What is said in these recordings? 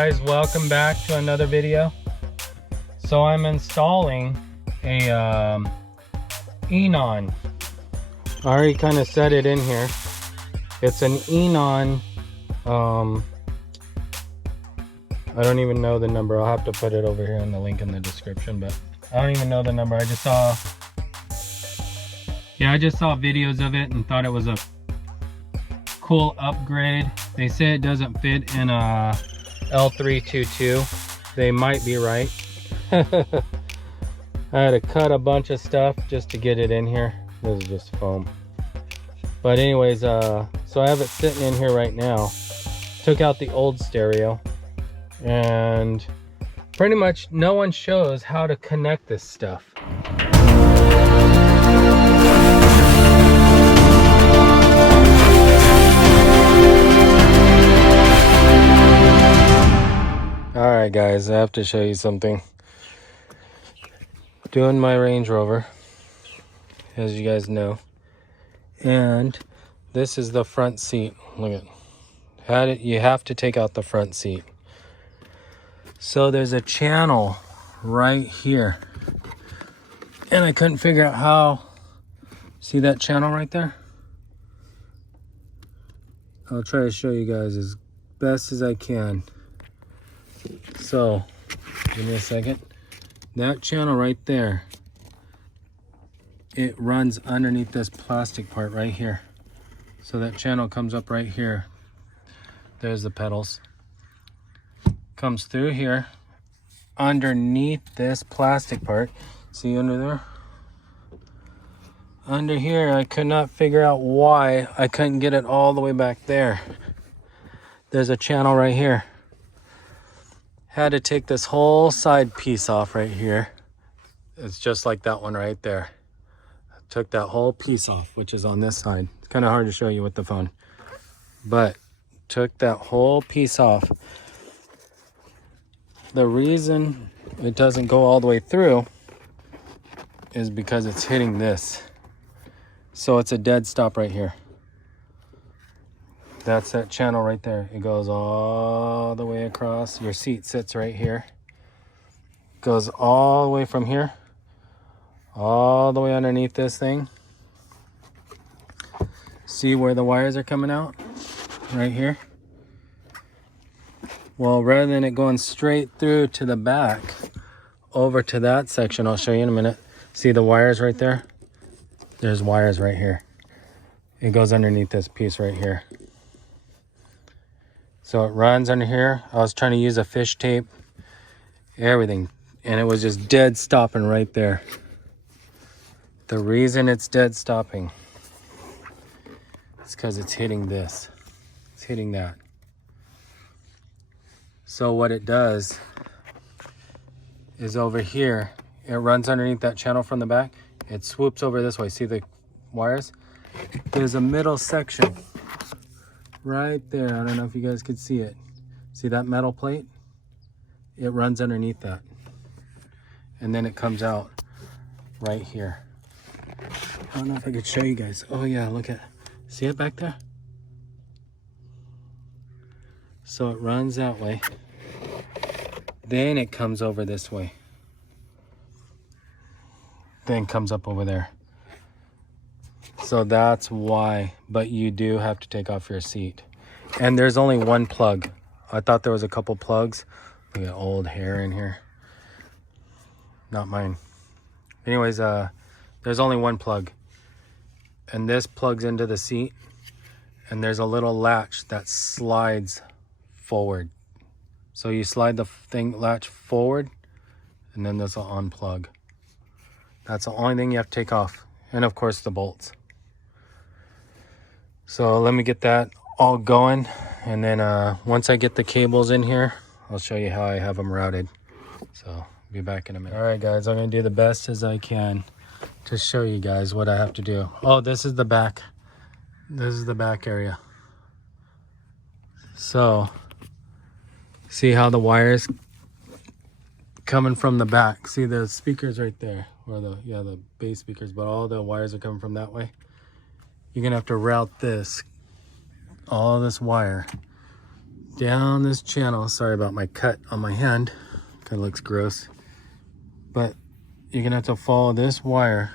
guys, welcome back to another video. So I'm installing a Eonon. I already kind of set it in here. It's an Eonon. I don't even know the number. I'll have to put it over here in the link in the description, but I don't even know the number. I just saw videos of it and thought it was a cool upgrade. They say it doesn't fit in a L322. They might be right. I had to cut a bunch of stuff just to get it in here. This is just foam. But anyways, so I have it sitting in here right now. Took out the old stereo, and pretty much no one shows how to connect this stuff. Alright guys, I have to show you something. Doing my Range Rover, as you guys know. And this is the front seat. Look at it. You have to take out the front seat. So there's a channel right here. And I couldn't figure out how. See that channel right there? I'll try to show you guys as best as I can. So, give me a second. That channel right there, it runs underneath this plastic part right here. So that channel comes up right here. There's the pedals. Comes through here, underneath this plastic part. See under there? Under here, I could not figure out why I couldn't get it all the way back there. There's a channel right here. Had to take this whole side piece off right here. It's just like that one right there. I took that whole piece off, which is on this side. It's kind of hard to show you with the phone, but took that whole piece off. The reason it doesn't go all the way through is because it's hitting this. So it's a dead stop right here. That's that channel right there. It goes all the way across. Your seat sits right here. Goes all the way from here, all the way underneath this thing. See where the wires are coming out? Right here. Well, rather than it going straight through to the back, over to that section, I'll show you in a minute. See the wires right there? There's wires right here. It goes underneath this piece right here. So it runs under here. I was trying to use a fish tape, everything, and it was just dead stopping right there. The reason it's dead stopping is because it's hitting this. It's hitting that. So what it does is over here, it runs underneath that channel from the back. It swoops over this way. See the wires? There's a middle section right there. I don't know if you guys could see it. See that metal plate? It runs underneath that. And then it comes out right here. I don't know if I could show you guys. Oh yeah, look at, see it back there? So it runs that way. Then it comes over this way. Then comes up over there. So that's why, but you do have to take off your seat. And there's only one plug. I thought there was a couple plugs. Look at old hair in here. Not mine. Anyways, there's only one plug. And this plugs into the seat. And there's a little latch that slides forward. So you slide the latch forward, and then there's an on plug. That's the only thing you have to take off. And of course the bolts. So let me get that all going, and then once I get the cables in here, I'll show you how I have them routed. So be back in a minute. All right guys, I'm gonna do the best as I can to show you guys what I have to do. Oh, this is the back. This is the back area. So see how the wires coming from the back. See the speakers right there, or the bass speakers, but all the wires are coming from that way. You're gonna have to route this, all this wire, down this channel. Sorry about my cut on my hand. Kind of looks gross. But you're gonna have to follow this wire.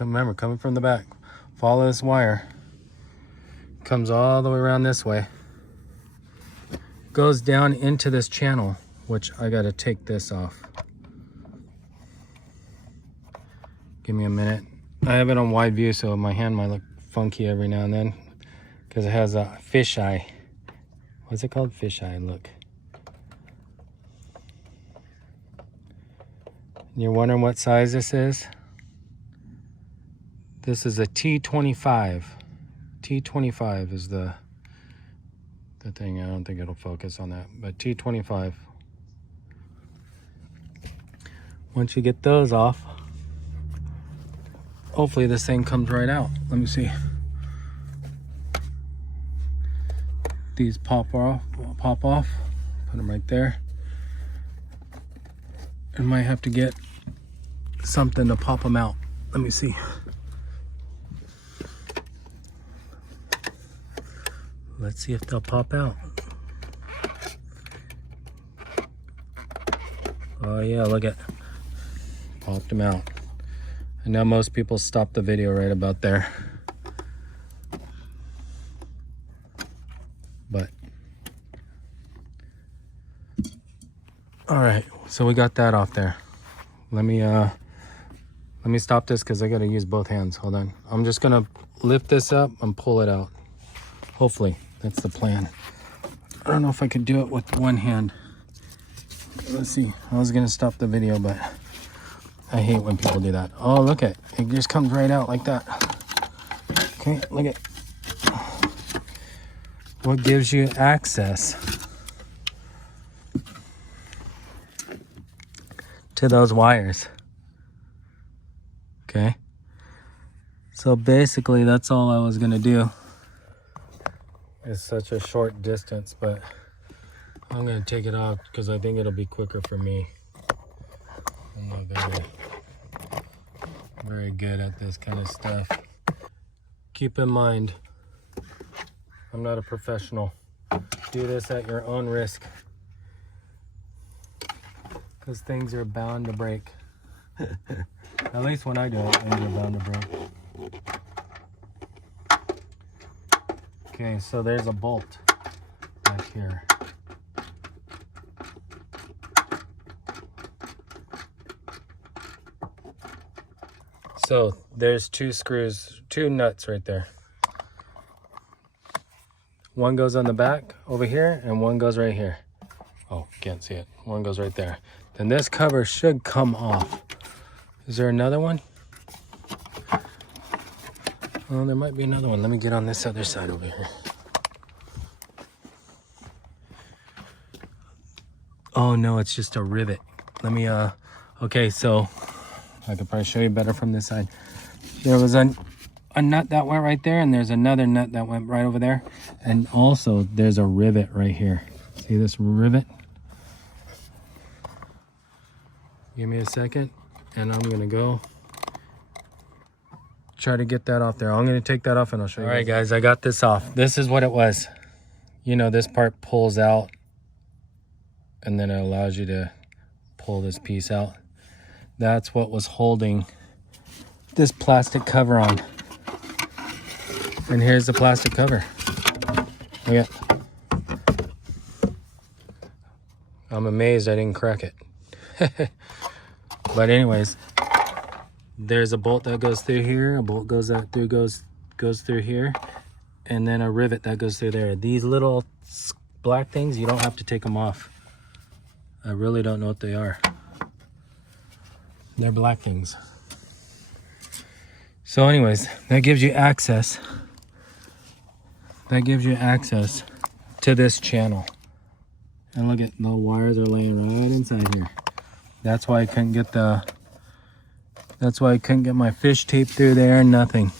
Remember, coming from the back. Follow this wire. Comes all the way around this way. Goes down into this channel, which I gotta take this off. Give me a minute. I have it on wide view, so my hand might look funky every now and then because it has a fisheye. What's it called? Fisheye, look. You're wondering what size this is? This is a T25. T25 is the thing. I don't think it'll focus on that, but T25. Once you get those off, hopefully this thing comes right out. Let me see. These pop off. Put them right there. I might have to get something to pop them out. Let me see. Let's see if they'll pop out. Oh yeah, look at, popped them out. I know most people stop the video right about there. But, all right, so we got that off there. Let me stop this because I gotta use both hands. Hold on. I'm just gonna lift this up and pull it out. Hopefully, that's the plan. I don't know if I could do it with one hand. Let's see. I was gonna stop the video, but I hate when people do that. Oh, look at it. It just comes right out like that. Okay, look at what gives you access to those wires. Okay. So basically that's all I was gonna do. It's such a short distance, but I'm gonna take it off because I think it'll be quicker for me. I'm not very good at this kind of stuff. Keep in mind, I'm not a professional. Do this at your own risk because things are bound to break. At least when I do it, things are bound to break. Okay, so there's a bolt back here. So there's two screws, two nuts right there. One goes on the back over here and one goes right here. Oh, can't see it. One goes right there. Then this cover should come off. Is there another one? Oh, there might be another one. Let me get on this other side over here. Oh no, it's just a rivet. Let me, okay, so I could probably show you better from this side. There was a nut that went right there, and there's another nut that went right over there. And also, there's a rivet right here. See this rivet? Give me a second, and I'm gonna go try to get that off there. I'm gonna take that off and I'll show you. All right, guys, I got this off. This is what it was. You know, this part pulls out, and then it allows you to pull this piece out. That's what was holding this plastic cover on. And here's the plastic cover. Look at. I'm amazed I didn't crack it. But anyways, there's a bolt that goes through here, a bolt goes out through goes through here, and then a rivet that goes through there. These little black things, you don't have to take them off. I really don't know what they are. They're black things. So anyways, that gives you access. That gives you access to this channel. And look at the wires are laying right inside here. That's why I couldn't get my fish tape through there, nothing.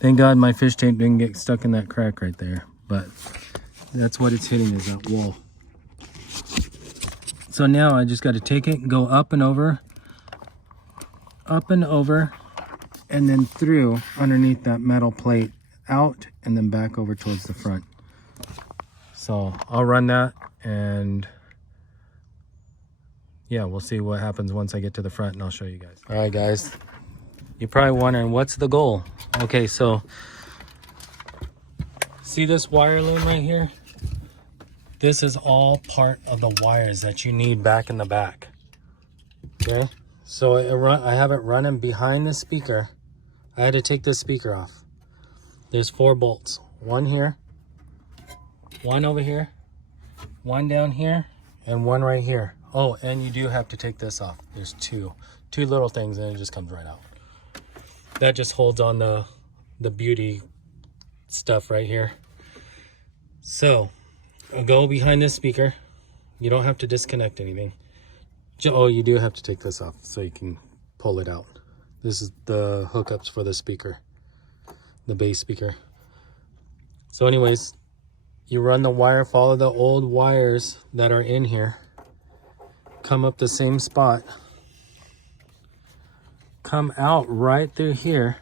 Thank God my fish tape didn't get stuck in that crack right there. But that's what it's hitting, is that wall. So now I just got to take it and go up and over, and then through underneath that metal plate, out, and then back over towards the front. So I'll run that, and yeah, we'll see what happens once I get to the front, and I'll show you guys. All right, guys, you're probably wondering, what's the goal? Okay, so see this wire loom right here? This is all part of the wires that you need back in the back. Okay, so I have it running behind the speaker. I had to take this speaker off. There's 4 bolts. One here, one over here, one down here, and one right here. Oh, and you do have to take this off. There's two little things, and it just comes right out. That just holds on the beauty stuff right here. So I'll go behind this speaker. You don't have to disconnect anything. Oh, you do have to take this off so you can pull it out. This is the hookups for the speaker, the bass speaker. So anyways, you run the wire, follow the old wires that are in here, come up the same spot, come out right through here,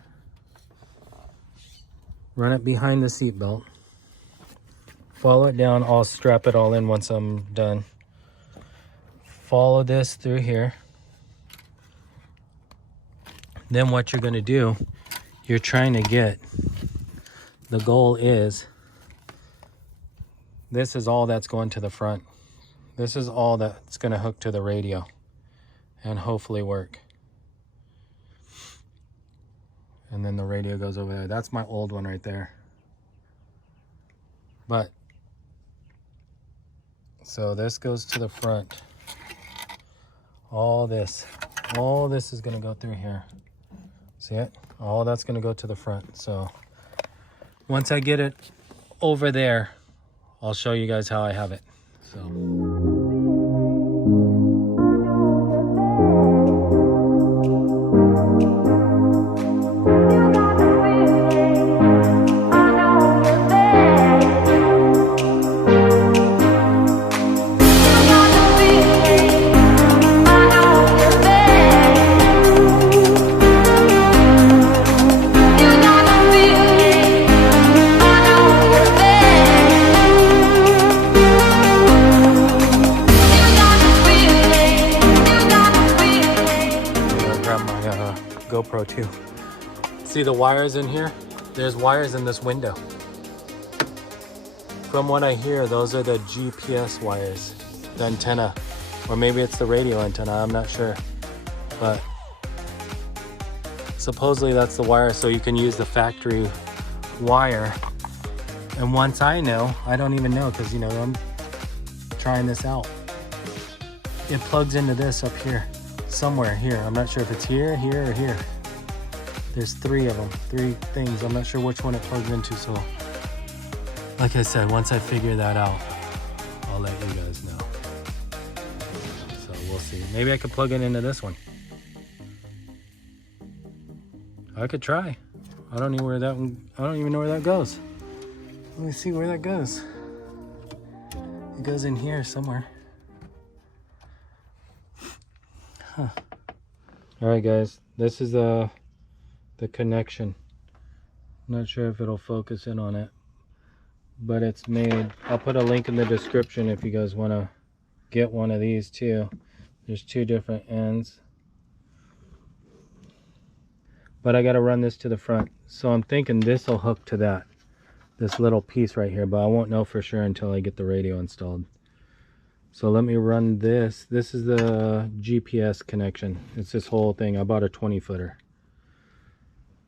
run it behind the seat belt, follow it down. I'll strap it all in once I'm done. Follow this through here. Then what you're going to do, you're trying to get, the goal is, this is all that's going to the front. This is all that's going to hook to the radio and hopefully work. And then the radio goes over there. That's my old one right there. But, so this goes to the front. All this is going to go through here. See it? All that's going to go to the front. So once I get it over there, I'll show you guys how I have it. So. GoPro too. See the wires in here? There's wires in this window. From what I hear, those are the GPS wires, the antenna, or maybe it's the radio antenna, I'm not sure. But supposedly that's the wire, so you can use the factory wire. And once I know, I don't even know, because you know, I'm trying this out. It plugs into this up here. Somewhere here. I'm not sure if it's here, here, or here. There's 3 of them, 3 things. I'm not sure which one it plugs into, so like I said, once I figure that out, I'll let you guys know. So we'll see. Maybe I could plug it into this one. I could try. I don't know where that one, I don't even know where that goes. Let me see where that goes. It goes in here somewhere. Huh. All right, guys, this is the connection. I'm not sure if it'll focus in on it, but it's made. I'll put a link in the description if you guys want to get one of these too. There's 2 different ends, but I got to run this to the front, so I'm thinking this will hook to that, this little piece right here, but I won't know for sure until I get the radio installed. So let me run this. This is the GPS connection. It's this whole thing. I bought a 20-footer.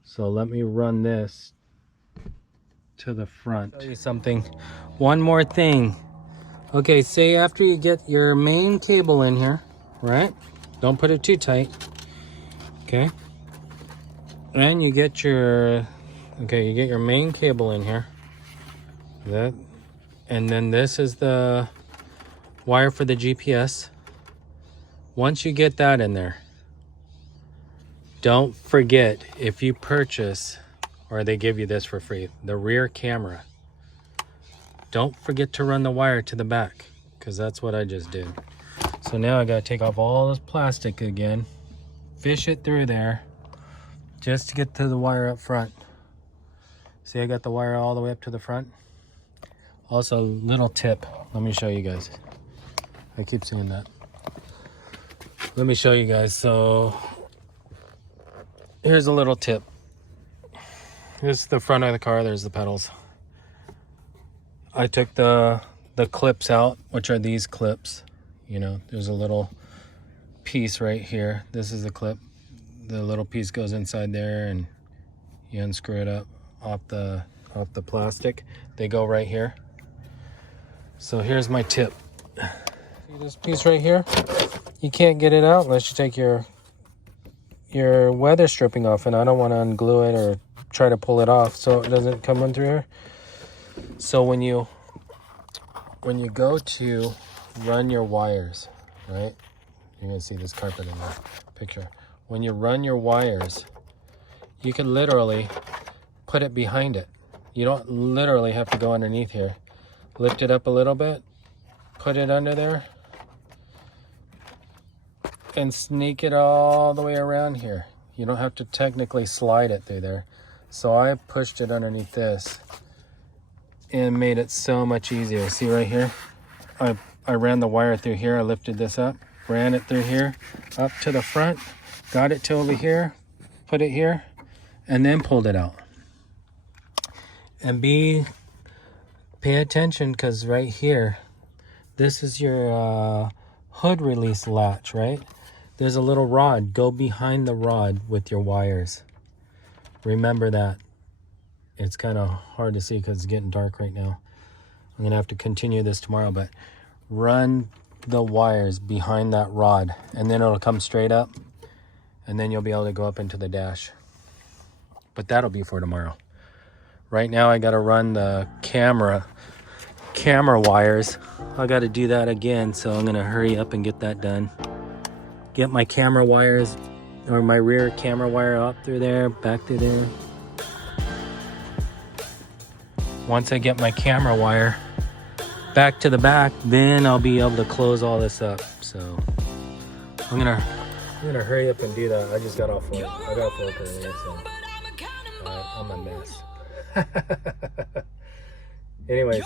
So let me run this to the front. I'll show you something. One more thing. Okay, say after you get your main cable in here, right? Don't put it too tight. Okay. And you get your, okay, you get your main cable in here. That, and then this is the wire for the GPS. Once you get that in there, don't forget, if you purchase, or they give you this for free, the rear camera, don't forget to run the wire to the back, because that's what I just did. So now I gotta take off all this plastic again, fish it through there, just to get to the wire up front. See, I got the wire all the way up to the front. Also, little tip. Let me show you guys. I keep saying that. Let me show you guys. So here's a little tip. Here's the front of the car. There's the pedals. I took the clips out, which are these clips. You know, there's a little piece right here. This is the clip. The little piece goes inside there, and you unscrew it up off the plastic. They go right here. So here's my tip. See this piece right here? You can't get it out unless you take your weather stripping off, and I don't want to unglue it or try to pull it off so it doesn't come in through here. So when you go to run your wires, right? You're gonna see this carpet in the picture. When you run your wires, you can literally put it behind it. You don't literally have to go underneath here. Lift it up a little bit, put it under there, and sneak it all the way around here. You don't have to technically slide it through there. So I pushed it underneath this and made it so much easier. See right here? I ran the wire through here. I lifted this up, ran it through here, up to the front, got it to over here, put it here, and then pulled it out. And pay attention, because right here, this is your hood release latch, right? There's a little rod. Go behind the rod with your wires. Remember that. It's kind of hard to see because it's getting dark right now. I'm going to have to continue this tomorrow, but run the wires behind that rod, and then it'll come straight up, and then you'll be able to go up into the dash. But that'll be for tomorrow. Right now I got to run the camera wires. I got to do that again, so I'm going to hurry up and get that done. Get my camera wires, or my rear camera wire up through there, back through there. Once I get my camera wire back to the back, then I'll be able to close all this up. So I'm gonna hurry up and do that. I just got off work. I got off work earlier, so I'm a mess. Anyways,